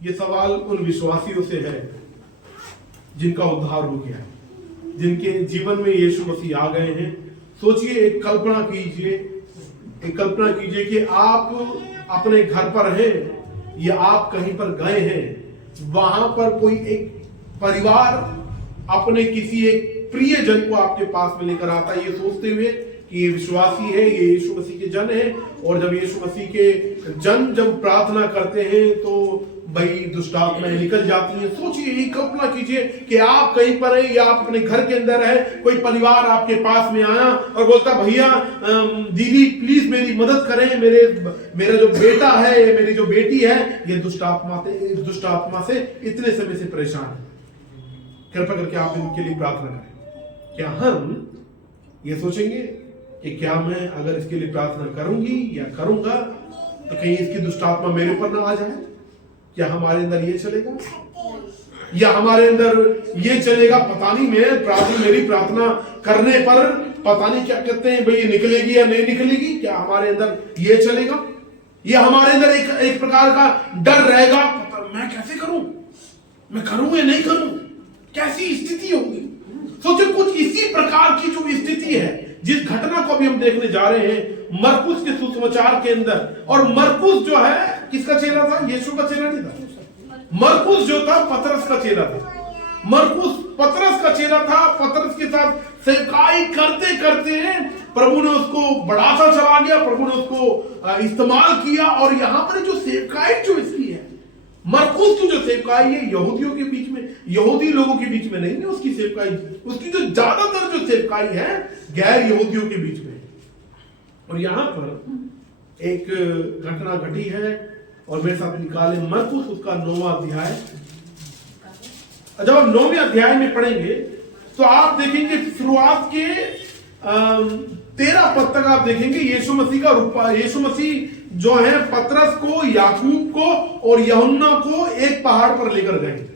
ये सवाल उन विश्वासियों से है जिनका उद्धार हो गया है, जिनके जीवन में यीशु मसीह आ गए हैं। सोचिए, एक कल्पना कीजिए कि आप अपने घर पर हैं या आप कहीं पर गए हैं, वहां पर कोई एक परिवार अपने किसी एक प्रिय जन को आपके पास में लेकर आता है, ये सोचते हुए कि ये विश्वासी है, ये यीशु मसीह के जन है। और जब यीशु मसीह के जन जब प्रार्थना करते हैं तो भाई दुष्ट आत्माएं निकल जाती हैं। सोचिए, यही कल्पना कीजिए कि आप कहीं पर है या आप अपने घर के अंदर है, कोई परिवार आपके पास में आया और बोलता, भैया दीदी प्लीज मेरी मदद करें, मेरा जो बेटा है, मेरी जो बेटी है, ये दुष्ट आत्मा से इतने समय से परेशान है, कृपया करके आप इनके लिए प्रार्थना करें। क्या हम ये सोचेंगे कि क्या मैं अगर इसके लिए प्रार्थना करूंगी या करूंगा तो कहीं इसकी दुष्ट आत्मा मेरे ऊपर ना आ जाए? क्या हमारे अंदर ये चलेगा? या हमारे अंदर ये चलेगा, पता नहीं मेरी प्रार्थना करने पर पता नहीं क्या कहते हैं भाई, निकलेगी या नहीं निकलेगी? क्या हमारे अंदर ये चलेगा? या हमारे अंदर एक प्रकार का डर रहेगा, मैं कैसे करूं, मैं करूं या नहीं करूं, कैसी स्थिति होगी? सोचो, कुछ इसी प्रकार की जो स्थिति है, जिस घटना को अभी हम देखने जा रहे हैं मरकुस के सुसमाचार के अंदर। और मरकुस जो है किसका चेला था? यीशु का चेला नहीं था। मरकुस जो था पतरस का चेला था। मरकुस पतरस का चेला था। पतरस के साथ सेवकाई करते करते प्रभु ने उसको बढ़ाता चला गया, प्रभु ने उसको इस्तेमाल किया। और यहां पर जो सेवकाई जो इसकी है, मरकुस की जो सेवकाई है, यहूदियों के बीच में, यहूदी लोगों के बीच में नहीं है उसकी सेवकाई। उसकी जो ज्यादातर जो सेवकाई है गैर यहूदियों के बीच में। और यहां पर एक घटना घटी है और मेरे साथ निकाले मरकुस उसका 9वां अध्याय। जब आप 9वें अध्याय में पढ़ेंगे तो आप देखेंगे शुरुआत के 13 पद तक आप देखेंगे यीशु मसीह का रूप। यीशु मसीह जो है पतरस को, याकूब को और यूहन्ना को एक पहाड़ पर लेकर गए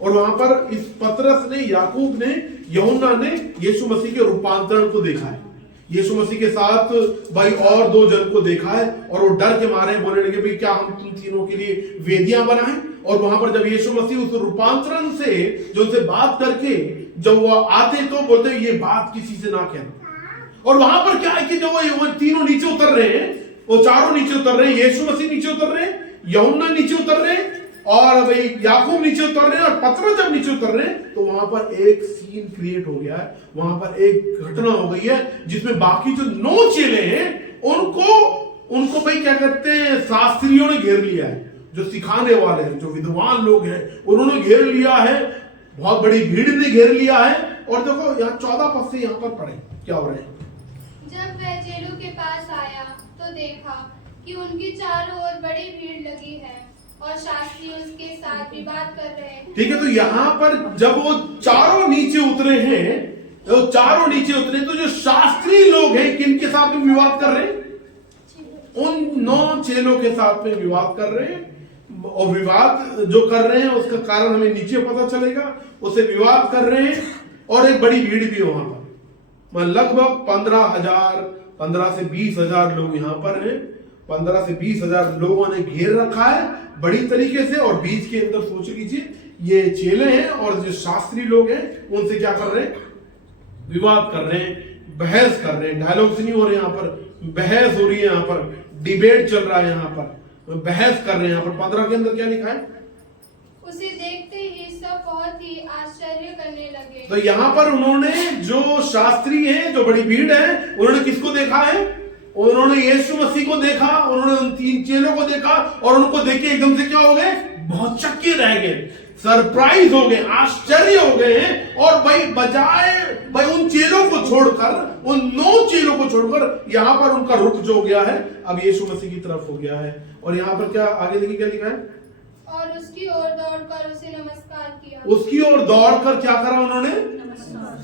और वहां पर इस पतरस ने, याकूब ने, यूहन्ना ने यीशु मसीह के रूपांतरण को देखा है। यीशु मसीह के साथ भाई और 2 जन को देखा है और वो डर के मारे बोलने लगे, भाई क्या हम तुम तीनों के लिए वेदियां बनाएं? और वहां पर जब यीशु मसीह उस रूपांतरण से जो उनसे बात करके जब वो आते तो बोलते ये बात किसी से ना कहना। और वहां पर क्या है कि जब वो तीनों नीचे उतर रहे हैं, वो चारों नीचे उतर रहे हैं, यीशु मसीह नीचे उतर रहे हैं, यूहन्ना नीचे उतर रहे हैं और भाई याकूब नीचे उतर रहे हैं और पतरस जब नीचे उतर रहे हैं तो वहां पर एक सीन क्रिएट हो गया है। वहां पर एक घटना हो गई है जिसमें बाकी जो 9 चेले हैं उनको भाई क्या कहते हैं, शास्त्रियों ने घेर लिया है। जो सिखाने वाले हैं, जो विद्वान लोग हैं, उन्होंने घेर लिया है। बहुत बड़ी भीड़ ने घेर लिया है। और देखो यहाँ 14 पद से यहाँ पर पढ़े क्या हो रहा है। जब वह चेलों के पास आया तो देखा कि उनकी चारों ओर बड़ी भीड़ लगी है और शास्त्री उसके साथ विवाद कर रहे हैं। ठीक है, तो यहाँ पर जब वो चारों नीचे उतरे हैं, तो जो शास्त्री लोग हैं किनके साथ में विवाद कर रहे हैं? उन 9 चेलों के साथ में विवाद कर रहे हैं। और विवाद जो कर रहे हैं उसका कारण हमें नीचे पता चलेगा। उसे विवाद कर रहे हैं और एक बड़ी भीड़ भी वहां पर, लगभग 15 से 20,000 लोग यहाँ पर हैं। 15 से 20,000 लोगों ने घेर रखा है बड़ी तरीके से। और बीच के अंदर सोच लीजिए ये चेले हैं और जो शास्त्री लोग हैं उनसे क्या कर रहे हैं, विवाद कर रहे हैं, बहस कर रहे हैं। डायलॉग्स नहीं हो रहे, यहाँ पर बहस हो रही है, यहाँ पर डिबेट चल रहा है, यहाँ पर बहस कर रहे हैं। यहाँ पर 15 के अंदर क्या लिखा है, उसे देखते ही सब बहुत ही आश्चर्य करने लगे। तो यहाँ पर उन्होंने, जो शास्त्री हैं, जो बड़ी भीड़ है, उन्होंने किसको देखा है? उन्होंने यीशु मसीह को देखा, उन्होंने उन 3 चेलों को देखा और उनको देख के एकदम से क्या हो गए, बहुत चक्के रह गए, सरप्राइज हो गए, आश्चर्य हो गए हैं। और भाई उन चेलों को छोड़कर, उन 9 चेलों को छोड़कर यहाँ पर उनका रुख जो गया है अब यीशु मसीह की तरफ हो गया है। और यहाँ पर क्या आगे देखिए क्या लिखा है, और उसकी ओर दौड़कर उसे नमस्कार किया। उसकी ओर दौड़कर क्या करा उन्होंने,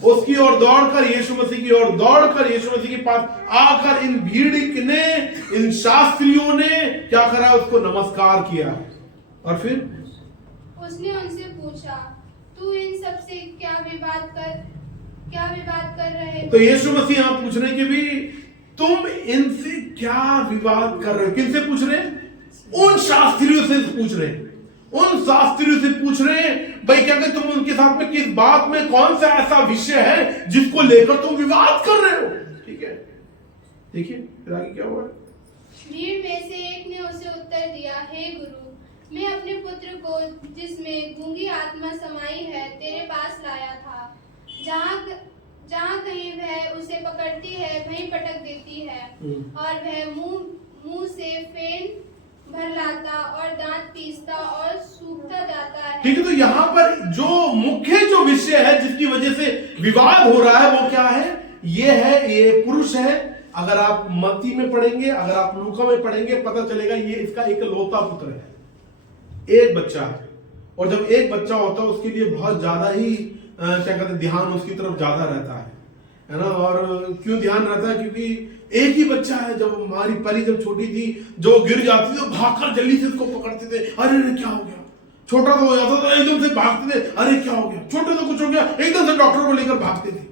उसकी ओर दौड़कर, यीशु मसीह की ओर दौड़कर, यीशु मसीह के पास आकर इन भीड़ ने, इन शास्त्रियों ने क्या करा, उसको नमस्कार किया। और फिर उसने उनसे पूछा, तू इन सब से क्या विवाद कर रहे हो? तो यीशु मसीह यहाँ पूछ रहे कि भी तुम इनसे क्या विवाद कर रहे हो? किनसे पूछ रहे हैं? उन शास्त्रियों से पूछ रहे हैं। उन शास्त्रियों से पूछ रहे हैं, भाई क्या तुम उनके साथ में किस बात में, कौन सा ऐसा विषय है जिसको लेकर तुम विवाद कर रहे हो। ठीक है, देखिए फिर आगे क्या हुआ। भीड़ में से एक ने उसे उत्तर दिया, हे गुरु, मैं अपने पुत्र को जिसमें गूंगी आत्मा समाई है तेरे पास लाया था। जहाँ कहीं वह उसे पकड़ती है वहीं पटक देती है, और वह मुंह से फेन भर लाता और दांत पीसता और सूखता जाता है। ठीक है, तो यहाँ पर जो मुख्य जो विषय है जिसकी वजह से विवाद हो रहा है वो क्या है, ये पुरुष है। अगर आप मत्ती में पढ़ेंगे, अगर आप लूका में पढ़ेंगे, पता चलेगा ये इसका एकलौता पुत्र है, एक बच्चा है। और जब एक बच्चा होता है उसके लिए बहुत ज्यादा ही क्या कहते हैं, ध्यान उसकी तरफ ज्यादा रहता है ना। और क्यों ध्यान रहता है, क्योंकि एक ही बच्चा है। जब हमारी परी जब छोटी थी, जो गिर जाती थी तो भागकर जल्दी से उसको पकड़ते थे, अरे क्या हो गया। छोटा तो हो जाता था एकदम से भागते थे, अरे क्या हो गया। छोटे तो कुछ हो गया एकदम से डॉक्टर को लेकर भागते थे,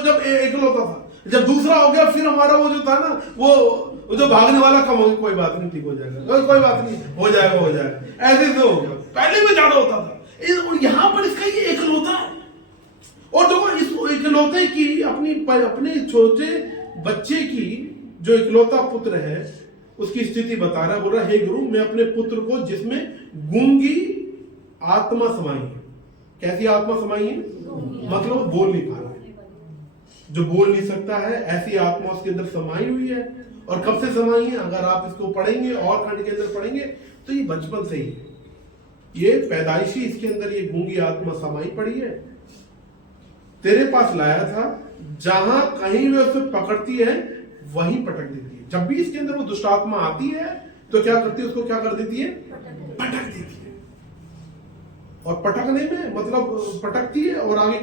जब एकलौता था। जब दूसरा हो गया फिर हमारा वो जो था ना, वो जो भागने वाला कम हो गया, कोई बात नहीं, ठीक हो जाएगा, कोई बात नहीं, हो जाएगा, ऐसे तो हो गया। पहले में ज्यादा होता था, यहाँ पर इसका ये एकलौता है। और देखो इस इकलौते की अपने छोटे बच्चे की जो इकलौता पुत्र है उसकी स्थिति बता रहा है। बोल रहा, हे गुरु, मैं अपने पुत्र को जिसमें गूंगी आत्मा समाई है। कैसी आत्मा समाई है, मतलब बोल नहीं पा रहा है, जो बोल नहीं सकता है, ऐसी आत्मा उसके अंदर समाई हुई है। और कब से समाई है, अगर आप इसको पढ़ेंगे और खंड के अंदर पढ़ेंगे तो ये बचपन से ही है, ये पैदाइशी इसके अंदर ये गूंगी आत्मा समाई पड़ी है। तेरे पास लाया था, जहां कहीं वे उसे पकड़ती है वहीं पटक देती है। जब भी इसके अंदर वो दुष्ट आत्मा आती है तो क्या करती है, उसको क्या कर देती है, पटक देती है। और पटकने में मतलब पटकती है और आगे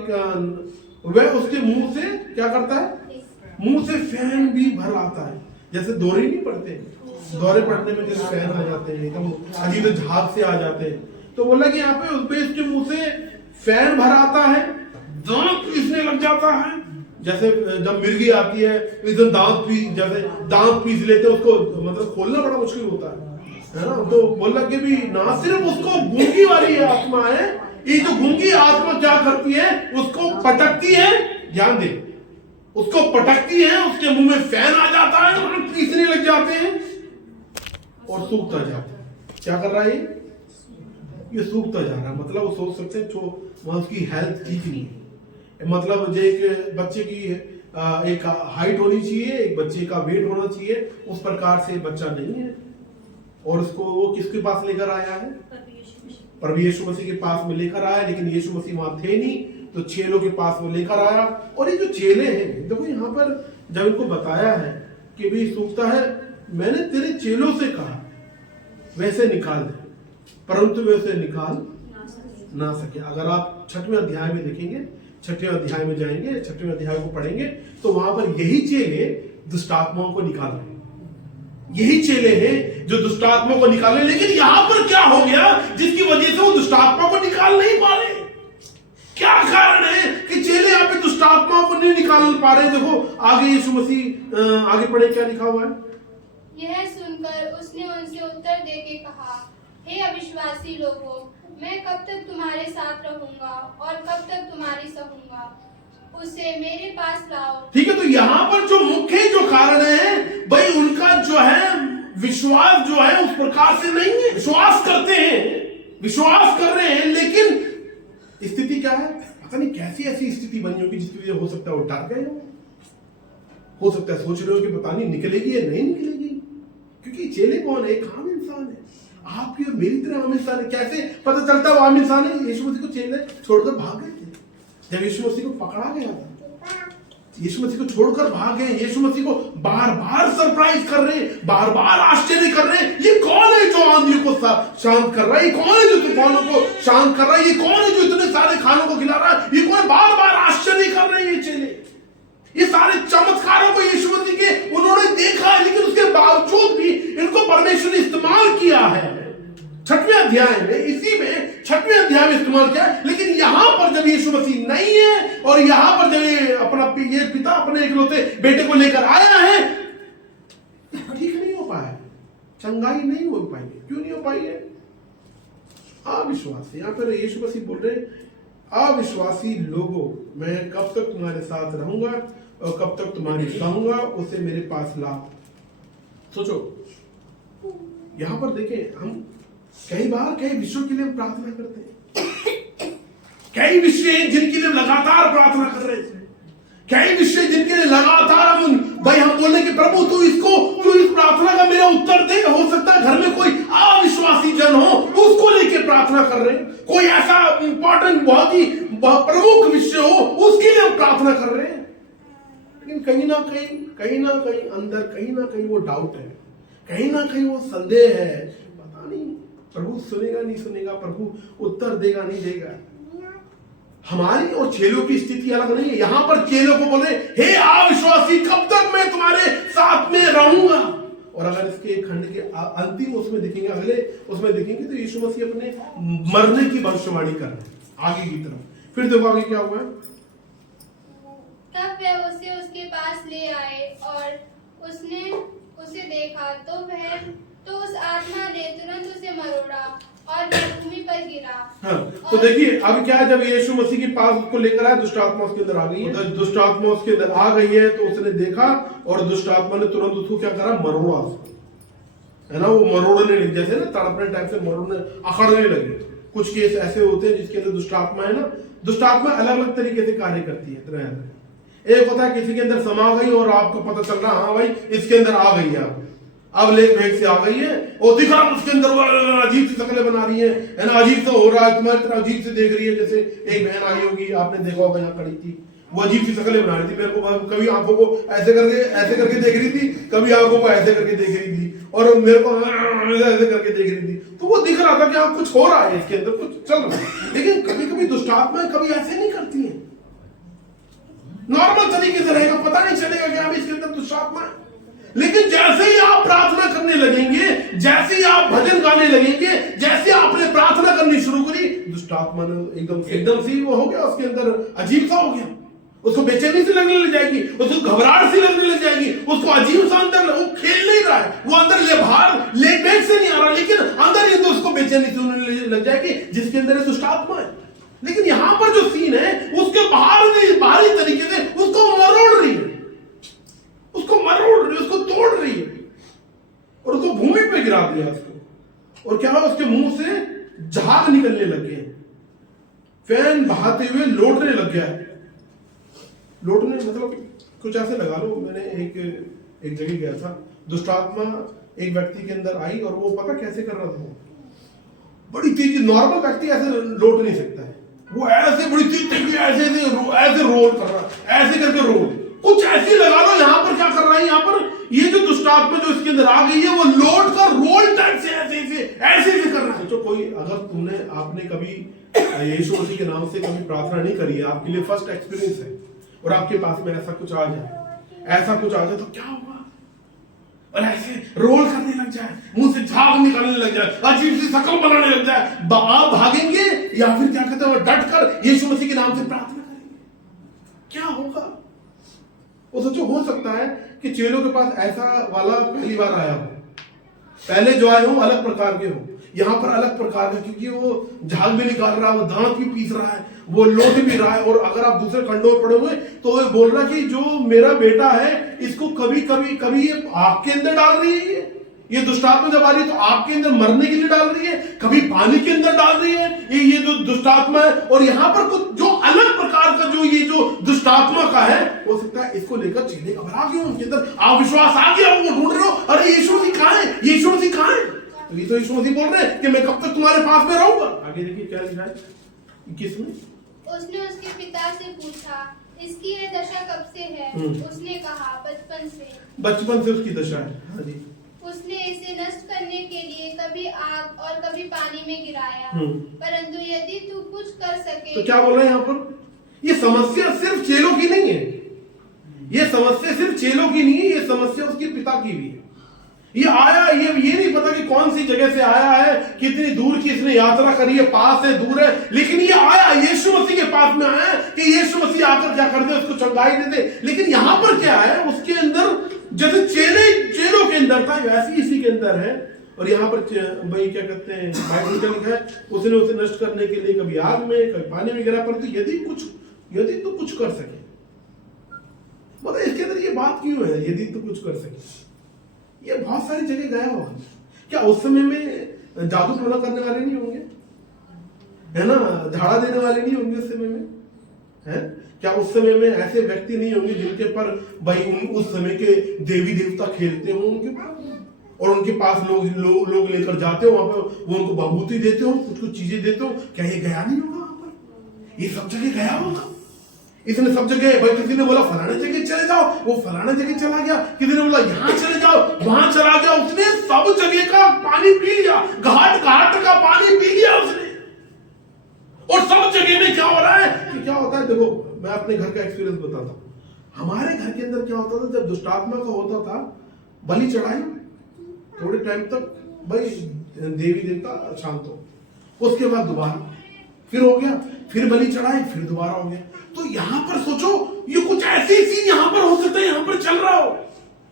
वह उसके मुंह से क्या करता है, मुंह से फैन भी भर आता है। जैसे दौरे नहीं पड़ते, दौरे पड़ने में जैसे फैन आ जाते हैं, एकदम अजीब झाग से आ जाते हैं। तो बोला कि यहाँ पे उस पे इसके मुंह से फैन भर आता है, दांत पीसने लग जाता है। जैसे जब मिर्गी आती है एकदम दांत पीस लेते हैं, उसको मतलब खोलना बड़ा मुश्किल होता है ना। तो बोला कि भी ना सिर्फ उसको गूंगी वाली आत्मा है, ये जो गूंगी आत्मा क्या करती है, उसको पटकती है। ध्यान दे, उसको पटकती है, उसके मुंह में फैन आ जाता है, और पीसने लग जाते हैं और सूखता जाता है। क्या कर रहा है ये सूखता जा रहा है। मतलब वो सोच सकते हैं उसकी हेल्थ ठीक नहीं है। मतलब जो एक बच्चे की एक हाइट होनी चाहिए, एक बच्चे का वेट होना चाहिए, उस प्रकार से बच्चा नहीं है। और उसको वो किसके पास लेकर आया है, प्रभु यीशु मसीह के पास में लेकर आया। लेकिन यीशु मसीह वहां थे नहीं, तो चेलों के पास में लेकर आया। और ये जो चेले हैं, देखो यहाँ पर जब इनको बताया है कि भी सूखता है, मैंने तेरे चेलों से कहा वैसे निकाल दे, परंतु वे उसे निकाल ना सके। अगर आप 6वें अध्याय में देखेंगे, 6वें अध्याय में जाएंगे, 6वें अध्याय को पढ़ेंगे, तो वहां पर यही चेले दुष्टात्माओं को निकाल रहे हैं। यही चेले हैं जो दुष्टात्माओं को निकाल रहे। लेकिन यहां पर क्या हो गया जिसकी वजह से वो दुष्टात्मा को निकाल नहीं पा रहे? क्या कारण है कि चेले यहाँ पे दुष्टात्माओं को नहीं निकाल पा रहे? देखो आगे यीशु मसीह आगे पढ़े क्या लिखा हुआ है। यह सुनकर उसने उनसे उत्तर देके कहा, हे अविश्वासी लोगों, मैं कब तक तुम्हारे साथ रहूंगा और कब तक तुम्हारी सहूंगा? उसे मेरे पास लाओ। ठीक है, तो यहाँ पर जो मुख्य जो कारण है भाई, उनका जो है विश्वास जो है उस प्रकार से नहीं है। विश्वास करते हैं, विश्वास कर रहे हैं, लेकिन स्थिति क्या है, पता नहीं कैसी ऐसी स्थिति बनी होगी जिसकी वजह हो सकता है वो डर गए हो सकता है सोच रहे हो कि पता नहीं निकलेगी या नहीं निकलेगी। क्योंकि चेले कौन है, एक आम इंसान है, आपकी और मेरी तरह आम इंसान है। कैसे पता चलता है वो आम इंसान है? यीशु मसीह को चेले छोड़कर भाग गए थे। जब यीशु मसीह को पकड़ा गया था, यीशु मसीह को छोड़कर भाग गए। यीशु मसीह को बार बार सरप्राइज कर रहे हैं, बार बार आश्चर्य कर रहे हैं। ये कौन है जो आंधियों को शांत कर रहा है? ये कौन है जो तूफानों को शांत कर रहा है? ये कौन है जो इतने सारे खानों को खिला रहा है? ये कौन? बार बार आश्चर्य कर रहे हैं ये चेले। ये सारे चमत्कारों को यीशु मसीह के उन्होंने देखा है, लेकिन उसके बावजूद भी इनको परमेश्वर ने इस्तेमाल किया है। 6वें अध्याय में, इसी में 6वें अध्याय में इस्तेमाल किया। लेकिन यहां पर जब यीशु मसीह नहीं है और यहां पर जब ये पिता अपने इकलौते बेटे को लेकर आया है, ठीक नहीं हो पाया, चंगाई नहीं हो पाई। क्यों नहीं हो पाई है? अविश्वासी, यहाँ पर यीशु मसीह बोल रहे अविश्वासी लोगों, मैं कब तक तुम्हारे साथ रहूंगा और कब तक तुम्हारी सहूंगा, उसे मेरे पास लाओ। सोचो, यहां पर देखें, हम कई बार कई विषयों के लिए प्रार्थना करते हैं, कई विषय हैं जिनके लिए लगातार प्रार्थना कर रहे हैं, कई विषय जिनके लिए लगातार हम बोले कि प्रभु तू इस प्रार्थना का मेरा उत्तर दे। हो सकता है घर में कोई अविश्वासी जन हो, उसको लेके प्रार्थना कर रहे हैं, कोई ऐसा इंपॉर्टेंट बहुत ही प्रमुख विषय हो, उसके लिए हम प्रार्थना कर रहे हैं, लेकिन कहीं ना कहीं अंदर कहीं ना कहीं वो डाउट है, कहीं ना कहीं वो संदेह है, पता नहीं प्रभु सुनेगा नहीं सुनेगा, प्रभु उत्तर देगा नहीं देगा। हमारी और चेलों की स्थिति अलग नहीं है। यहां पर चेलों को बोले हे अविश्वासी, कब तक मैं तुम्हारे साथ में रहूंगा। और अगर इसके खंड के अंतिम उसमें देखेंगे, अगले उसमें देखेंगे, तो यीशु मसीह अपने मरने की भविष्यवाणी कर रहे हैं आगे की तरफ। फिर देखो आगे क्या हुआ। तब वे उसे उसके पास ले आए और उसने उसे देखा तो उस आत्मा ने तुरंत उसे मरोड़ा और भूमि पर गिरा। हाँ, तो देखिए अब क्या है, जब यीशु मसीह के पास उसको लेकर आया, दुष्ट आत्मा उसके अंदर आ गई है, दुष्ट आत्मा उसके अंदर आ गई है, तो उसने देखा और दुष्ट आत्मा ने तुरंत उसको क्या करा, मरोड़ा उसको, है ना, वो मरोड़ने लगे, जैसे ना तड़पने टाइप से मरोड़ने, अखड़ने लगे। कुछ केस ऐसे होते हैं जिसके अंदर दुष्ट आत्मा है ना, दुष्ट आत्मा अलग अलग तरीके से कार्य करती है। एक होता है किसी के अंदर समा गई और आपको पता चल रहा, हाँ भाई इसके अंदर आ गई है, अब लेक भेग से आ गई है, और दिख रहा उसके अंदर वो अजीब सी शक्लें बना रही है ना, अजीब सा हो रहा है, तुम्हारी तरह अजीब से देख रही है। जैसे एक बहन आई होगी, आपने देखा होगा, यहाँ खड़ी थी, वो अजीब सी शक्लें बना रही थी, मेरे को कभी आंखों को ऐसे करके देख रही थी, कभी आंखों को ऐसे करके देख रही थी, और मेरे को ऐसे करके देख रही थी। तो वो दिख रहा था कि हाँ कुछ हो रहा है इसके अंदर, कुछ चल रहा है। लेकिन कभी कभी दुष्टात्माएं कभी ऐसे नहीं करती है, नॉर्मल तरीके से रहेगा, पता नहीं चलेगा कि हाँ इसके अंदर दुष्टात्मा है। लेकिन जैसे ही आप प्रार्थना करने लगेंगे, जैसे ही आप भजन गाने लगेंगे, जैसे आपने प्रार्थना करनी शुरू करी, दुष्टात्मा ने एकदम से वो हो गया, उसके अंदर अजीब सा हो गया, उसको बेचैनी से लगने लग जाएगी, उसको घबराहट सी लगने लग जाएगी, उसको अजीब सा अंदर, वो खेल नहीं रहा है, वो अंदर बाहर लेग बैक से नहीं आ रहा, लेकिन अंदर ये तो उसको बेचैनी से होने लग जाएगी, जिसके अंदर दुष्टात्मा है। लेकिन यहां पर जो सीन है, उसके बाहरी तरीके से उसको मरोड़ रही है, उसको तोड़ रही है, और उसको भूमि पे गिरा दिया उसको। और क्या हुआ, उसके मुंह से झाग निकलने लग गए, फैन बहाते हुए लौटने लग गया। लौटने मतलब कुछ ऐसे लगा लो, मैंने एक जगह गया था, दुष्टात्मा एक व्यक्ति के अंदर आई, और वो पता कैसे कर रहा था, बड़ी तेजी, नॉर्मल व्यक्ति ऐसे लौट नहीं सकता है, वो ऐसे बड़ी तेजी ऐसे रोल कर रहा है, ऐसे करके रोल, कुछ ऐसी लगा लो। यहां पर क्या कर रहा है, यहां पर ये जो दुष्टात्मा जो इसके अंदर आ गई है, वो लौट कर रोल टाइप से ऐसे कर रहा है। तो कोई, अगर आपने कभी यीशु मसीह के नाम से कभी प्रार्थना नहीं करी है, आपके लिए फर्स्ट एक्सपीरियंस है, और आपके पास में ऐसा कुछ आ जाए तो क्या होगा, और ऐसे रोल करने लग जाए, मुंह से झाग निकलने लग जाए, अजीब सी शक्ल बनाने लग जाए, आप भागेंगे या फिर क्या कहते हैं, डट कर यीशु मसीह के नाम से प्रार्थना करेंगे, क्या होगा। वो सोचो, हो सकता है कि चेलों के पास ऐसा वाला पहली बार आया हो, पहले जो आए हो अलग प्रकार के हो, यहाँ पर अलग प्रकार का, क्योंकि वो झाग भी निकाल रहा है, वो दांत भी पीस रहा है, वो लौट भी रहा है, और अगर आप दूसरे खंडों में पढ़े हुए तो वो बोल रहा कि जो मेरा बेटा है, इसको कभी ये आग के अंदर डाल रही है, ये दुष्टात्मा जब आ रही है तो आग के अंदर मरने के लिए डाल रही है, कभी पानी के अंदर डाल रही है, ये जो दुष्टात्मा है। और यहाँ पर कुछ जो अलग प्रकार का ये जो दुष्टात्मा का है, हो सकता है इसको लेकर चेले घबरा गए, उनके अंदर अविश्वास आ गया, वो ढूंढ रहे हो, अरे यीशु मसीह कहाँ है, यीशु मसीह कहाँ है। तो ये तो यीशु मसीह बोल रहे हैं कि मैं कब तक तुम्हारे पास में रहूंगा। आगे देखिए क्या लिखा है 21 में। उसने उसके पिता से पूछा, इसकी यह दशा कब से है? उसने कहा, बचपन से उसकी दशा है। हाँ जी। उसने इसे नष्ट करने के लिए कभी आग और कभी पानी में गिराया, परंतु यदि तू कुछ कर सके। तो क्या बोल रहे हैं यहाँ पर, ये समस्या सिर्फ चेलों की नहीं है, ये समस्या सिर्फ चेलों की नहीं है, ये समस्या उसके पिता की भी है। ये आया, ये नहीं पता कि कौन सी जगह से आया है, कितनी दूर की इसने यात्रा करी है, पास है दूर है, लेकिन ये आया यीशु मसीह के पास में आया कि यीशु मसीह आकर क्या कर दे, उसको चंगाई दे दे। लेकिन यहां पर क्या है, उसके अंदर जैसे चेलों के अंदर था, वैसे इसी के अंदर है। और यहाँ पर भाई क्या कहते हैं, बाइबल क्या लिखा है, उसने उसे नष्ट करने के लिए कभी आग में कभी पानी में गिरा, परंतु यदि तू कुछ कर सके, मतलब इसके अंदर ये बात क्यों है, यदि तू कुछ कर सके। ये बहुत सारी जगह गया होगा। क्या उस समय में जादू टोना करने वाले नहीं होंगे, है ना, झाड़ा देने वाले नहीं होंगे उस समय में, है? क्या उस समय में ऐसे व्यक्ति नहीं होंगे जिनके पर भाई उस समय के देवी देवता खेलते हो उनके पास, और उनके पास लोग लेकर जाते हो, वहां पर वो उनको बबूती देते हो, कुछ चीजें देते हो। क्या ये गया नहीं होगा वहां पर? ये सब जगह गया होगा। इसने सब जगह, भाई किसी ने बोला फलाने जगह चले जाओ, वो फलाने जगह चला गया, किसी ने बोला यहाँ चले जाओ, वहां चला गया, उसने सब जगह का पानी पी लिया, घाट घाट का पानी पी लिया उसने। और सब जगह में क्या हो रहा है कि क्या होता है, देखो मैं अपने घर का एक्सपीरियंस बताता हूँ। हमारे घर के अंदर क्या होता था, जब दुष्टात्मा का होता था बलि चढ़ाई, थोड़े टाइम तक भाई देवी देवता शांत हो, उसके बाद दोबारा फिर हो गया, फिर बलि चढ़ाई, फिर दोबारा हो गया। तो यहाँ पर सोचो, ये कुछ ऐसी सीन यहाँ पर हो सकता है, यहाँ पर चल रहा हो,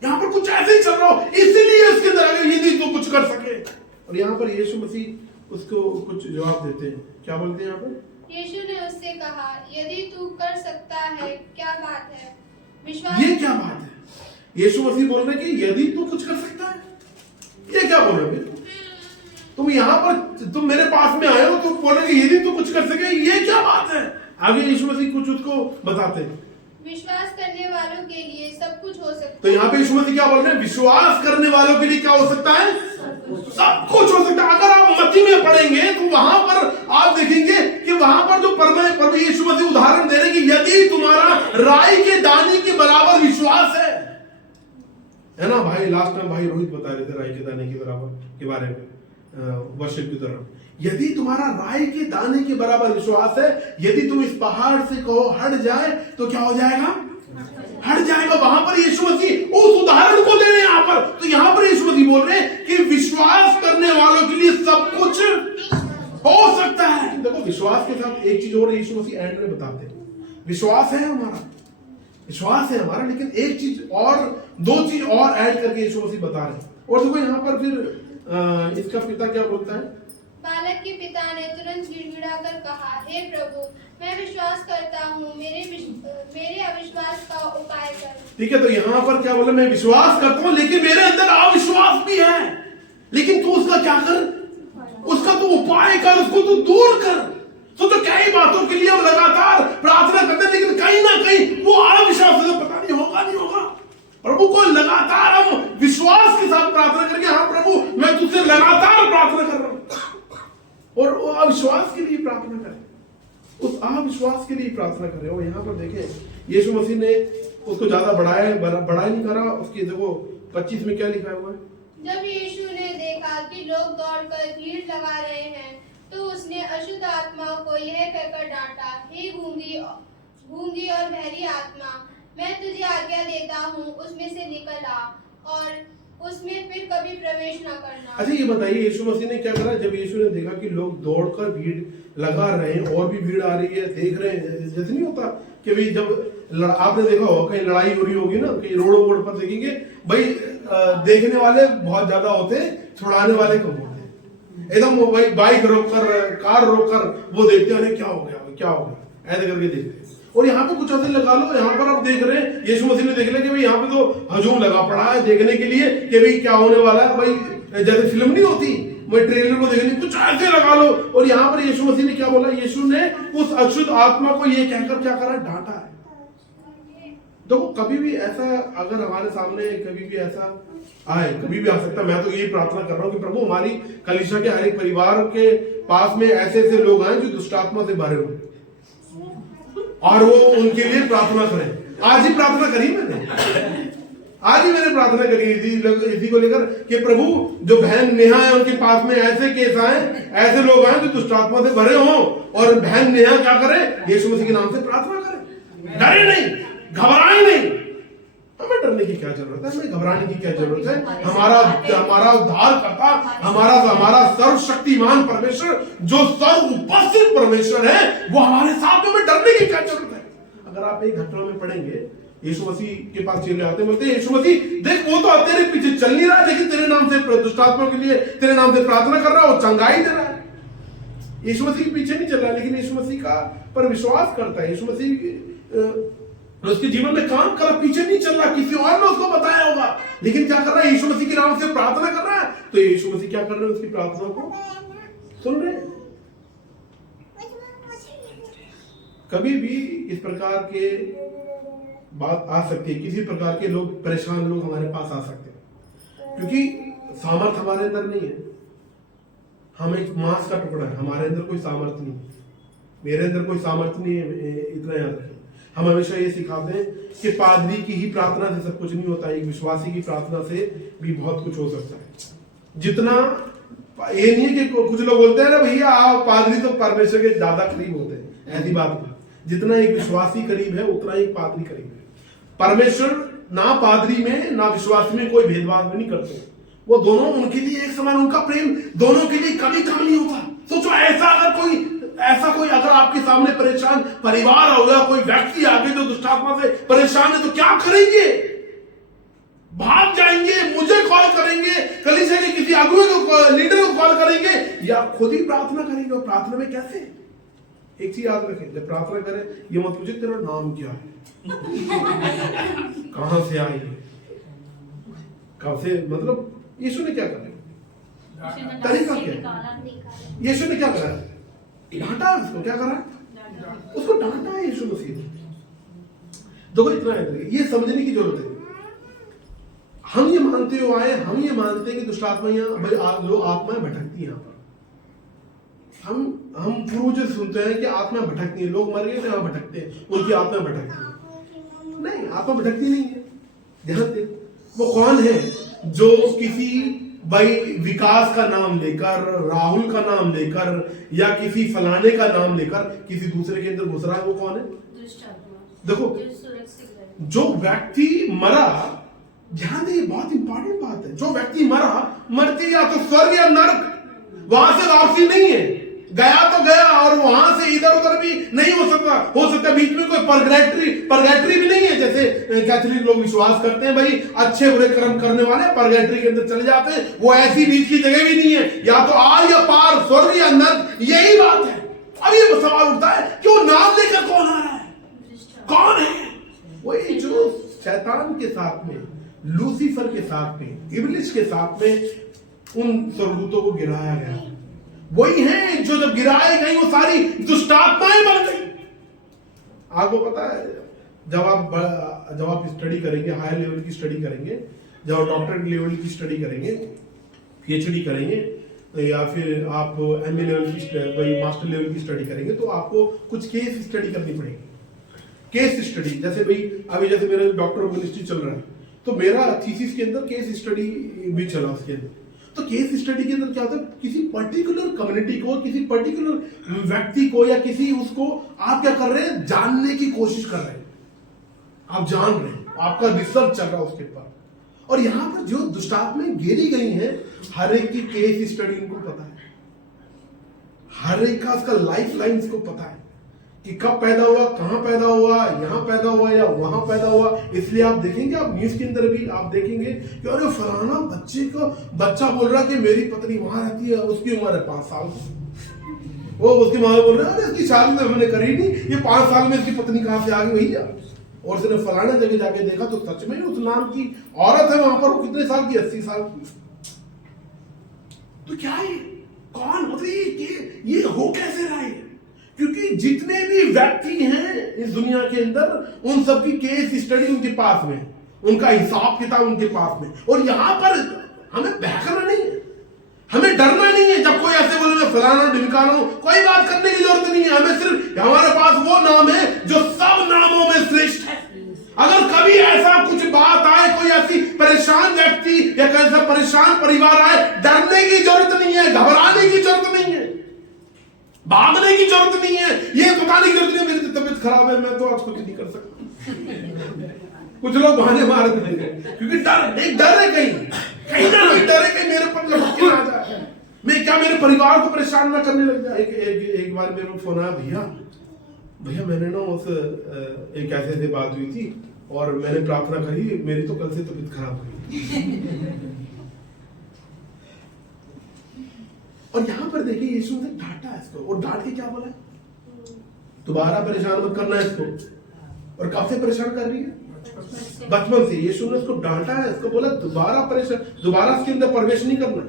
यहाँ पर कुछ ऐसे ही चल रहा हो, इसीलिए इसके अंदर आगे यदि तू कुछ कर सके। और यहाँ पर यीशु मसीह उसको कुछ जवाब देते हैं, क्या बोलते हैं यहाँ पर? यीशु ने उससे कहा, यदि तू कर सकता है, क्या बात है, विश्वास। ये क्या बात है? यीशु मसीह बोल रहे कि यदि तू कुछ कर सकता है, ये क्या बोल रहे? तुम यहाँ पर, तुम मेरे पास में आए हो, तुम बोल रहे यदि तू कुछ कर सके, ये क्या बात है? आगे यीशु मसीह कुछ उसको बताते हैं, विश्वास करने वालों के लिए सब कुछ हो सकता है। तो यहाँ पे यीशु मसीह क्या बोल रहे हैं? विश्वास करने वालों के लिए क्या हो सकता है? सब कुछ हो सकता है। अगर आप मत्ती में पढ़ेंगे तो वहां पर आप देखेंगे कि वहां पर जो परम यीशु मसीह उदाहरण दे रहे हैं कि यदि तुम्हारा राई के दाने के बराबर विश्वास है ना भाई, लास्ट टाइम भाई रोहित बता रहे थे राई के दाने के बराबर के बारे में वर्षिप की तरह, यदि तुम्हारा राई के दाने के बराबर विश्वास है, यदि तुम इस पहाड़ से कहो हट जाए तो क्या हो जाएगा? हट जाएगा। वहां पर यीशु मसीह उस उदाहरण को दे रहे हैं यहाँ पर। तो यहाँ पर यीशु मसीह बोल रहे हैं कि विश्वास करने वालों के लिए सब कुछ हो सकता है। देखो विश्वास के साथ एक चीज और यीशु मसीह एंड में बताते हैं, विश्वास है हमारा, विश्वास है हमारा, लेकिन एक चीज और, दो चीज और ऐड करके यीशु मसीह बता रहे हैं। और देखो यहाँ पर फिर इसका पिता क्या बोलता है? बालक के पिता ने तुरंत गिड़गिड़ाकर कहा, हे प्रभु, मैं विश्वास करता हूँ, मेरे अविश्वास का उपाय कर। ठीक है, तो यहाँ पर क्या बोला? मैं विश्वास करता हूँ लेकिन मेरे अंदर अविश्वास भी है, लेकिन तू उसका क्या कर? उसका तू उपाय कर, उसको तू दूर कर। तो कई बातों के लिए हम लगातार प्रार्थना करते हैं, लेकिन कहीं ना कहीं वो अविश्वास से पता नहीं होगा नहीं होगा। प्रभु को लगातार हम विश्वास के साथ प्रार्थना करके, हाँ प्रभु मैं तुझसे लगातार प्रार्थना कर रहा हूं, और वो अविश्वास के लिए प्रार्थना करें, उस अविश्वास के लिए प्रार्थना करें। और यहाँ पर देखें यीशु मसीह ने उसको ज्यादा बढ़ाई नहीं करा। उसकी देखो 25 में क्या लिखा हुआ है? जब यीशु ने देखा कि लोग दौड़कर भीड़ लगा रहे हैं, तो उसने अशुद्ध आत्मा को यह कहकर डांटा, हे गूंगी और बहरी आत्मा, मैं तुझे आज्ञा देता हूँ, उसमें से निकल आ और उसमें फिर कभी प्रवेश न करना। अच्छा ये बताइए यीशु मसीह ने क्या करा? जब यीशु ने देखा कि लोग दौड़कर भीड़ लगा रहे हैं और भी भीड़ आ रही है, देख रहे हैं, जैसे नहीं होता कि भाई जब आपने देखा होगा कहीं लड़ाई हो रही होगी ना, कहीं रोड पर देखेंगे भाई देखने वाले बहुत ज्यादा होते हैं, छुड़ाने वाले कम होते हैं। एकदम भाई बाइक रोककर, कार रोककर वो देखते हैं, अरे क्या हो गया, क्या हो गया, ऐसे करके देखते हैं। और यहाँ पे कुछ ऐसे लगा लो, यहाँ पर आप देख रहे हैं यीशु मसीह ने देख लिया कि भाई यहाँ पे तो हजूम लगा पड़ा है देखने के लिए कि भाई क्या होने वाला है। भाई जैसे फिल्म नहीं होती, वही ट्रेलर को देखने कुछ ऐसे लगा लो। और यहाँ पर यीशु मसीह ने क्या बोला? यीशु ने उस अशुद्ध आत्मा को ये कहकर क्या करा? डांटा है। देखो कभी भी ऐसा अगर हमारे सामने कभी भी ऐसा आए, कभी भी आ सकता है। मैं तो यही प्रार्थना कर रहा हूँ कि प्रभु हमारी कलीसिया के हर एक परिवार के पास में ऐसे ऐसे लोग आए जो दुष्टात्मा से भरे हो, और वो उनके लिए प्रार्थना करें। आज ही प्रार्थना करी मैंने प्रार्थना करी इसी को लेकर कि प्रभु जो बहन नेहा है उनके पास में ऐसे केस आए, ऐसे लोग आए जो दुष्टात्मा से भरे हों, और बहन नेहा क्या करे? यीशु मसीह के नाम से प्रार्थना करे, डरे नहीं, घबराए नहीं। हमें डरने की क्या जरूरत है? हमें घबराने की क्या जरूरत है? हमारा उद्धार करता, हमारा सर्वशक्तिमान परमेश्वर, जो सर्व उपस्थित परमेश्वर है, वो हमारे साथ में, हमें डरने की क्या जरूरत है? अगर आप एक घटना में पढ़ेंगे यीशु मसीह के पास चेले आते हैं, बोलते हैं यीशु मसीह देख वो तो तेरे पीछे चल नहीं रहा, लेकिन तेरे नाम से दुष्ट आत्माओं के लिए तेरे नाम से प्रार्थना कर रहा है, वो चंगाई दे रहा है। यीशु मसीह के पीछे नहीं चल रहा, लेकिन यीशु मसीह का पर विश्वास करता है। यीशु मसीह उसके जीवन में काम कर रहा, पीछे नहीं चल रहा, किसी और ने उसको बताया होगा, लेकिन क्या कर रहा है, यीशु मसीह के नाम से प्रार्थना कर रहा है। तो यीशु मसीह क्या कर रहे हैं, उसकी प्रार्थना को सुन रहे हैं। कभी भी इस प्रकार के बात आ सकती है, किसी प्रकार के लोग परेशान लोग हमारे पास आ सकते हैं, क्योंकि सामर्थ हमारे अंदर नहीं है। हम एक मांस का टुकड़ा है, हमारे अंदर कोई सामर्थ नहीं है, मेरे अंदर कोई सामर्थ नहीं है, इतना याद रखें। हम हमेशा ये सिखाते हैं कि पादरी की ही प्रार्थना से सब कुछ नहीं होता, एक विश्वासी की प्रार्थना से भी बहुत कुछ हो सकता है। जितना ये नहीं है कि कुछ लोग बोलते हैं ना भैया आप पादरी तो परमेश्वर के ज्यादा करीब होते हैं, ऐसी बात नहीं। जितना एक विश्वासी करीब है उतना एक पादरी करीब है। परमेश्वर ना पादरी में ना विश्वासी में कोई भेदभाव नहीं करते, वो दोनों उनके लिए एक समान, उनका प्रेम दोनों के लिए कभी कम नहीं होता। सोचो ऐसा कोई अगर आपके सामने परेशान परिवार हो गया, कोई व्यक्ति आके जो दुष्टात्मा से परेशान है, तो क्या करेंगे? भाग जाएंगे, मुझे कॉल करेंगे, कलीसिया के किसी अगुवे को, लीडर को कॉल करेंगे, या खुद ही प्रार्थना करेंगे। और प्रार्थना में कैसे? एक चीज याद रखें, जब प्रार्थना करें ये मत पूछे तेरा नाम क्या है, कहां से आई है, कब से, मतलब यीशु ने क्या करा, तरीका क्या, यीशु ने क्या करा, डांटा उसको, क्या करा, उसको डांटा है यीशु मसीह। देखो इतना है, ये समझने की जरूरत है। हम ये मानते हुए आए, हम ये मानते हैं कि दुष्ट आत्माएं, जो आत्माएं भटकती हैं, यहाँ पर हम पूर्वज सुनते हैं कि आत्मा भटकती है, लोग मर गए तो यहाँ भटकते हैं, उनकी आत्मा भटकती है। नहीं, आत्मा भटकती नहीं है। ध्यान दे, वो कौन है जो किसी भाई विकास का नाम लेकर, राहुल का नाम लेकर, या किसी फलाने का नाम लेकर किसी दूसरे के अंदर घुस रहा है? वो कौन है? देखो, जो व्यक्ति मरा, ध्यान दे, बहुत इंपॉर्टेंट बात है, जो व्यक्ति मरा, मरती या तो स्वर्ग या नरक, वहां से वापसी नहीं है। गया तो गया, और वहां से इधर उधर भी नहीं हो सकता बीच में कोई परगैट्री भी नहीं है। जैसे कैथोलिक लोग विश्वास करते हैं भाई अच्छे बुरे कर्म करने वाले परगैट्री के अंदर चले जाते हैं, वो ऐसी बीच की जगह भी नहीं है, या तो आर या पार, स्वर्ग या नर्क, यही बात है। अब ये सवाल उठता है कि वो नाम लेकर कौन आ रहा है, कौन है? वही जो शैतान के साथ में, लूसीफर के साथ में, इब्लिस के साथ में उन स्वर्गदूतों को गिराया गया, वही है जो जब गिराए गई वो सारी दुष्टात्माएं बन गई। आपको पता है, जब आप स्टडी करेंगे, हायर लेवल की स्टडी करेंगे, जब आप डॉक्टरेट लेवल की स्टडी करेंगे, पीएचडी करेंगे, या फिर आप एमए लेवल की, मास्टर लेवल की स्टडी करेंगे, तो आपको कुछ केस स्टडी करनी पड़ेगी। केस स्टडी, जैसे भाई अभी जैसे मेरा डॉक्टर ऑफ मिनिस्ट्री चल रहा है, तो मेरा थीसिस के अंदर केस स्टडी भी चला उसके अंदर। तो केस स्टडी के अंदर क्या होता है, किसी पर्टिकुलर कम्युनिटी को, किसी पर्टिकुलर व्यक्ति को, या किसी उसको आप क्या कर रहे हैं, जानने की कोशिश कर रहे हैं, आप जान रहे हैं, आपका रिसर्च चल रहा है उसके ऊपर। और यहां पर जो दुष्टात्माएं घेरी गई हैं, हर एक की केस स्टडी उनको पता है, हर एक का उसका लाइफ लाइन को पता है कि कब पैदा हुआ, कहां पैदा हुआ, यहां पैदा हुआ या वहां पैदा हुआ। इसलिए आप देखेंगे, आप न्यूज के अंदर भी आप देखेंगे कि अरे फलाना बच्चा बोल रहा कि मेरी पत्नी वहां रहती है, उसकी उम्र है 5 साल। वो उसकी माँ बोल रहे अरे इसकी शादी तो मैंने करी नहीं, ये 5 साल में इसकी पत्नी कहां से आ गई भैया। और उसने फलाना जगह जाके देखा तो सच में उस नाम की औरत है वहां पर, वो कितने साल की, 80 साल की। तो क्या है, कौन, मतलब ये हो कैसे रहा है? क्योंकि जितने भी व्यक्ति हैं इस दुनिया के अंदर, उन सबकी केस स्टडी उनके पास में, उनका हिसाब किताब उनके पास में। और यहां पर हमें बहकना नहीं है, हमें डरना नहीं है। जब कोई ऐसे बोले मैं फलाना ढिमकाना हूं, कोई बात करने की जरूरत नहीं है। हमें सिर्फ हमारे पास वो नाम है जो सब नामों में श्रेष्ठ है। अगर कभी ऐसा कुछ बात आए, कोई ऐसी परेशान व्यक्ति या कैसा परेशान परिवार आए, डरने की जरूरत नहीं है, घबराने की जरूरत नहीं है, भागने की जरूरत नहीं है, ये बताने की जरूरत नहीं है मेरी तबीयत खराब है, मैं तो आज कुछ नहीं कर सकता। कुछ लोग बहाने मार देते हैं, क्योंकि एक डर है, कहीं ना कहीं डर है कि मेरे पर लपक के ना जाए, मैं क्या मेरे परिवार को परेशान ना करने लग जाए। एक बार मेरे को फोन आया, भैया मैंने ना उस एक ऐसे बात हुई थी, और मैंने प्रार्थना करी, मेरी तो कल से तबीयत खराब हुई। और यहाँ पर देखिए यीशु ने डांटा इसको, और डांट के क्या बोला, दोबारा परेशान मत करना इसको। और कब से परेशान कर रही है? बचपन से। यीशु ने उसको डांटा है, इसको बोला दोबारा इसके अंदर प्रवेश नहीं करना।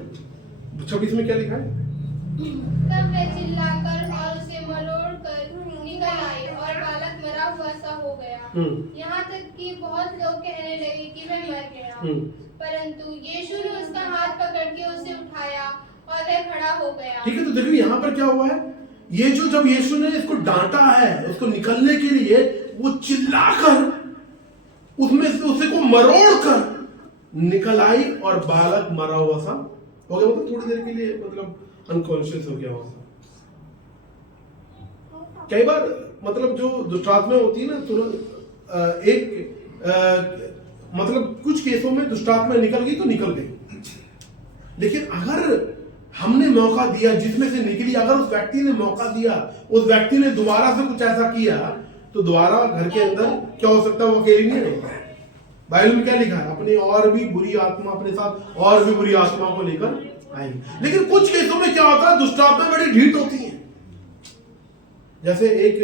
26 में क्या लिखा है? तब वह चिल्लाकर और उसे मरोड़ कर निकल आई और बालक मरा हुआ सा हो गया। यहाँ तक कि बहुत लोग कहने लगे कि वह मर गया। परंतु यीशु ने उसका हाथ पकड़ के उसे उठाया और वह खड़ा हो गया। ठीक है, तो देखिए यहाँ पर क्या हुआ है, ये जो जब यीशु ने इसको डांटा है उसको निकलने के लिए, वो चिल्लाकर उसमें से उसे को मरोड़ कर निकल आई और बालक मरा हुआ सा हो गया। मतलब थोड़ी देर के लिए मतलब अनकॉन्शियस हो गया हुआ। कई बार मतलब जो दुष्टात्मा होती है ना, तुरंत मतलब कुछ केसों में दुष्टात्मा निकल गई तो निकल गई, लेकिन अगर हमने मौका दिया, जिसमें से निकली, अगर उस व्यक्ति ने मौका दिया, उस व्यक्ति ने दोबारा से कुछ ऐसा किया, तो दोबारा घर के अंदर क्या हो सकता है, वो अकेली नहीं रहेगा। बाइबल में क्या लिखा है, अपनी और भी बुरी आत्मा अपने साथ और भी बुरी आत्मा को लेकर आएगी। लेकिन कुछ केसों में क्या होता है, दुष्टात्मा बड़ी ढीठ होती है। जैसे एक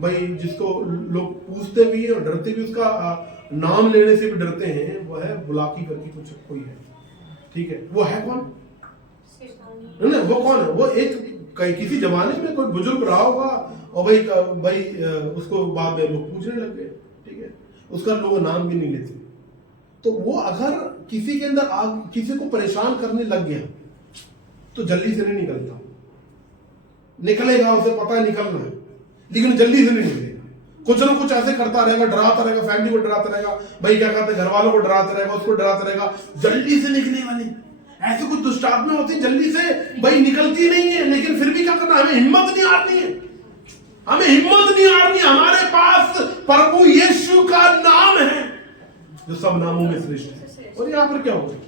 भाई जिसको लोग पूछते भी और डरते भी, उसका नाम लेने से भी डरते हैं, वो है बुलाकी करके कुछ कोई है, ठीक है, वो है कौन ना, वो कौन है, वो एक किसी जमाने में कोई बुजुर्ग रहा होगा, और भाई उसको बाद में लोग पूछने लग गए, ठीक है, उसका लोग नाम भी नहीं लेते। तो वो अगर किसी के अंदर किसी को परेशान करने लग गया तो जल्दी से नहीं निकलता, निकलेगा, उसे पता है निकलना है, लेकिन जल्दी से नहीं निकलेगा। कुछ ना कुछ ऐसे करता रहेगा, डराता रहेगा, फैमिली को डराता रहेगा, भाई क्या कहते हैं, घर वालों को डराता रहेगा, उसको डराता रहेगा, जल्दी से निकलने वाली। ऐसे कुछ दुष्टात्मा होती जल्दी से भाई निकलती नहीं है, लेकिन फिर भी क्या करना, हमें हिम्मत नहीं हारनी है, हमें हिम्मत नहीं हारनी। हमारे पास प्रभु यीशु का नाम है जो सब नामों में श्रेष्ठ है। और यहाँ पर क्या हो गया,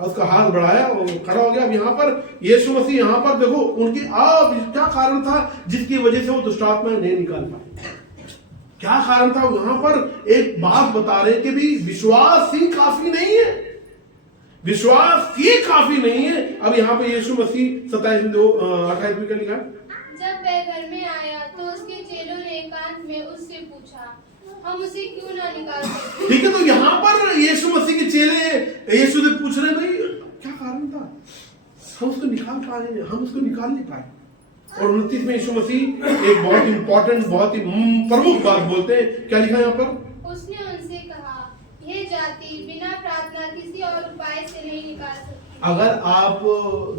उसका हाथ बढ़ाया और खड़ा हो गया। अब यहाँ पर यीशु मसीह, यहाँ पर देखो उनकी क्या कारण था जिसकी वजह से वो दुष्टात्मा नहीं निकाल पाए, क्या कारण था। यहाँ पर एक बात बता रहे कि भी विश्वास ही काफी नहीं है, विश्वास ही काफी नहीं है। अब यहाँ पे यीशु मसीह 27-28 में क्या लिखा है, जब वह घर में आया तो उसके चेलों ने एकांत में उससे पूछा, हम उसे क्यों ना निकाल सकते। ठीक है, तो यहाँ पर यीशु मसीह के चेले यीशु से पूछ रहे, भाई क्या कारण था, हम उसको निकाल पाए, हम उसको निकाल नहीं पाए। और 29 में यीशु मसीह एक बहुत इंपॉर्टेंट, बहुत ही प्रमुख बात बोलते हैं। क्या लिखा है यहाँ पर, उसने उनसे कहा, यह जाति बिना प्रार्थना किसी और उपाय से नहीं निकाल सकती। अगर आप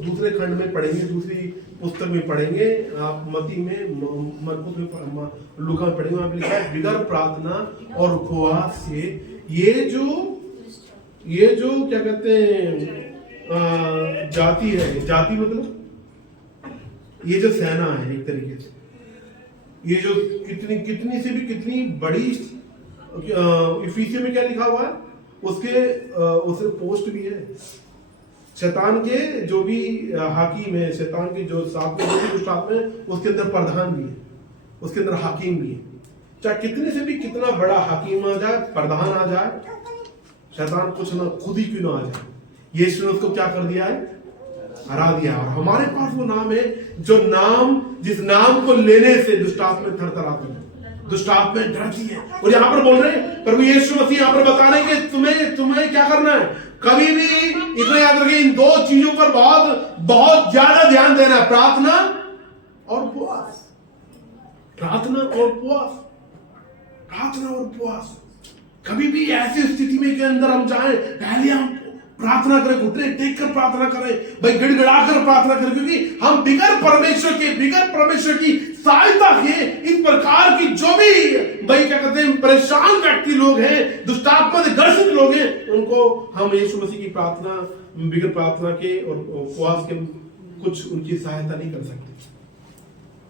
दूसरे खंड में पढ़ेंगे, दूसरी पुस्तक में पढ़ेंगे, आप मती में, मरकुस में, लूका में पढ़ेंगे, वहां पे लिखा है बिगर प्रार्थना और उपवास से ये जो क्या कहते हैं जाति है, जाति मतलब ये जो सेना है एक तरीके से, ये जो कितनी से भी कितनी बड़ी, इफिसियों में क्या लिखा हुआ है, उसके पोस्ट भी है। शैतान के जो भी हाकिम है, शैतान के जो साथ में जो भी दुष्टात्मा है, उसके अंदर प्रधान भी है, उसके अंदर हाकिम भी है। चाहे कितने से भी कितना बड़ा हाकिम आ जाए, प्रधान आ जाए, शैतान कुछ ना खुद ही क्यों ना आ जाए, यीशु ने उसको क्या कर दिया है, हरा दिया। और हमारे पास वो नाम है, जो नाम, जिस नाम को लेने से दुष्टात्मा थरथराती है, दुष्टात्मा डरती है। और यहाँ पर बोल रहे हैं प्रभु यीशु मसीह यहाँ पर बता रहे हैं कि तुम्हें क्या करना है, कभी भी इतना याद रखिए, इन दो चीजों पर बहुत ज्यादा ध्यान देना है, प्रार्थना और उपवास, प्रार्थना और उपवास, प्रार्थना और उपवास। कभी भी ऐसी स्थिति में के अंदर हम जाएं, पहले हम प्रार्थना करें, घुटने टेक कर प्रार्थना करें, भाई गिड़गिड़ा कर प्रार्थना करें, क्योंकि हम बिगर परमेश्वर की सहायता के इस प्रकार की जो भी भाई क्या कहते हैं परेशान व्यक्ति लोग हैं, दुष्टात्मा से ग्रसित लोग हैं, उनको हम यीशु मसीह की प्रार्थना, बिगर प्रार्थना के और उपवास के कुछ उनकी सहायता नहीं कर सकते।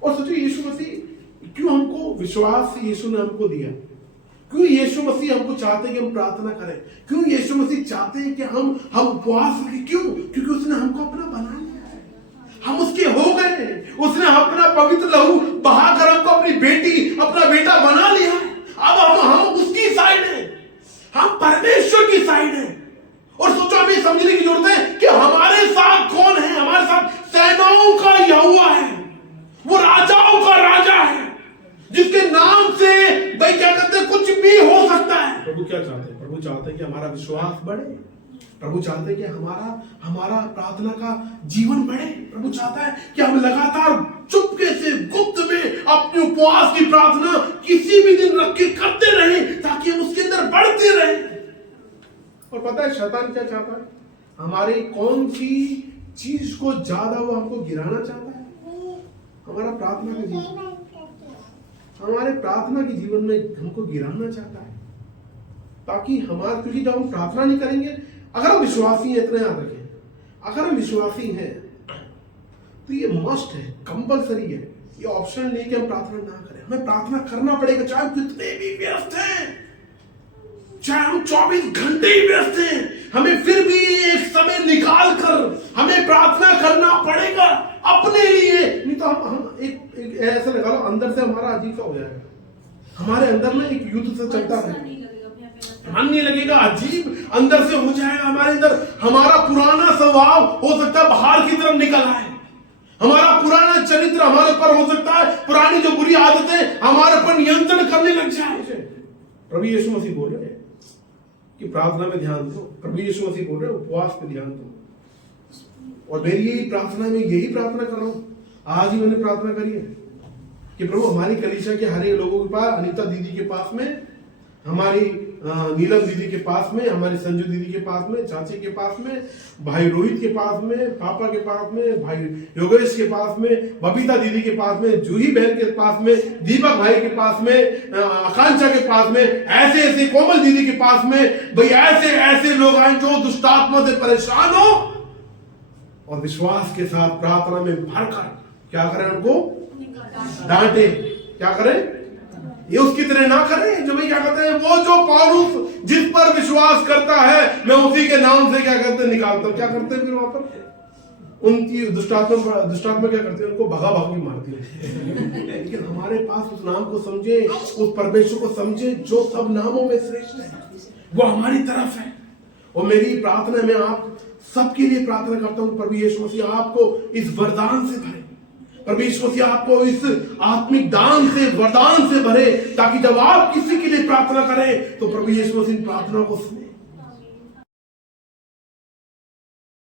और सोचिए यीशु मसीह क्यों हमको विश्वास यीशु ने हमको दिया, क्यों यीशु मसीह हमको चाहते हैं कि हम प्रार्थना करें, क्यों यीशु मसीह चाहते हैं कि हम उपवास करें, क्यों, क्योंकि उसने हमको अपना बना लिया है, हम उसके हो गए, उसने अपना पवित्र लहू बहाकर हमको अपनी बेटी, अपना बेटा बना लिया है। अब हम उसकी सेनाओं का यहोवा है, वो राजाओं का राजा है, जिसके नाम से भाई क्या कहते हैं कुछ भी हो सकता है। प्रभु क्या चाहते हैं? प्रभु चाहते हैं कि हमारा विश्वास बढ़े। प्रभु चाहते हैं कि हमारा प्रार्थना का जीवन बढ़े। प्रभु चाहता है कि हम लगातार चुपके से गुप्त में अपने उपवास की प्रार्थना किसी भी दिन रख के करते रहें, ताकि हम उसके अंदर बढ़ते रहें। और पता है शैतान क्या चाहता है? हमारी कौन सी चीज को ज्यादा वो हमको गिराना चाहता है? हमारा प्रार्थना का जीवन, हमारे प्रार्थना के जीवन में हमको गिराना चाहता है, ताकि क्योंकि जब हम प्रार्थना नहीं करेंगे, अगर हम विश्वासी हैं, इतना याद रखें, अगर हम विश्वासी हैं तो ये मस्ट है, कंपलसरी है, ये ऑप्शन नहीं कि हम प्रार्थना ना करें। हमें प्रार्थना करना पड़ेगा, चाहे कितने भी व्यस्त हैं, चाहे हम 24 घंटे ही व्यस्त हैं, हमें फिर भी एक समय निकाल कर हमें प्रार्थना करना पड़ेगा अपने लिए। नहीं तो हम एक ऐसा लगा लो, अंदर से हमारा अजीब सा हो जाएगा, हमारे अंदर में एक युद्ध से चलता है, मन नहीं लगेगा, अजीब अंदर से हो जाएगा। हमारे अंदर हमारा पुराना स्वभाव हो सकता है बाहर की तरफ निकल आए, हमारा पुराना चरित्र हमारे पर हो सकता है, पुरानी जो बुरी आदतें हमारे पर नियंत्रण करने लग जाए। प्रभु यीशु मसीह बोल रहे हैं कि प्रार्थना में ध्यान दो। प्रभु यीशु मसीह बोल रहे हैं उपवास पे ध्यान दो। और मेरी यही प्रार्थना में यही प्रार्थना कर रहा हूं, आज ही मैंने प्रार्थना करी है कि प्रभु हमारी कलीसिया के हर एक लोगों के पास, अनीता दीदी के पास में, हमारी नीलम दीदी के पास में, हमारी संजू दीदी के पास में, चाची के पास में, भाई रोहित के पास में, पापा के पास में, भाई योगेश के पास में, बबीता दीदी के पास में, जूही बहन के पास में, दीपक भाई के पास में, आकांक्षा के पास में, ऐसे ऐसे कोमल दीदी के पास में, भाई ऐसे ऐसे लोग आए जो दुष्टात्मा से परेशान हो और विश्वास के साथ प्रार्थना में भरकर क्या करें, उनको डांटे। क्या करें? ये उसकी तरह ना करें जो भाई क्या कहते हैं, वो जो पौलुस जिस पर विश्वास करता है मैं उसी के नाम से क्या करते हैं, निकालता हूं। क्या करते हैं फिर वहां पर? उनकी दुष्टात्मा क्या करते हैं? उनको भगा भगा के मारती है। लेकिन हमारे पास उस नाम को समझे, उस परमेश्वर को समझे जो सब नामों में श्रेष्ठ है, वो हमारी तरफ है। और मेरी प्रार्थना में आप सबके लिए प्रार्थना करता हूं, प्रभु यीशु मसीह आपको इस वरदान से भरे, प्रभु यीशु मसीह आपको इस आत्मिक दान से, वरदान से भरे, ताकि जब आप किसी के लिए प्रार्थना करें तो प्रभु यीशु मसीह प्रार्थना को सुने।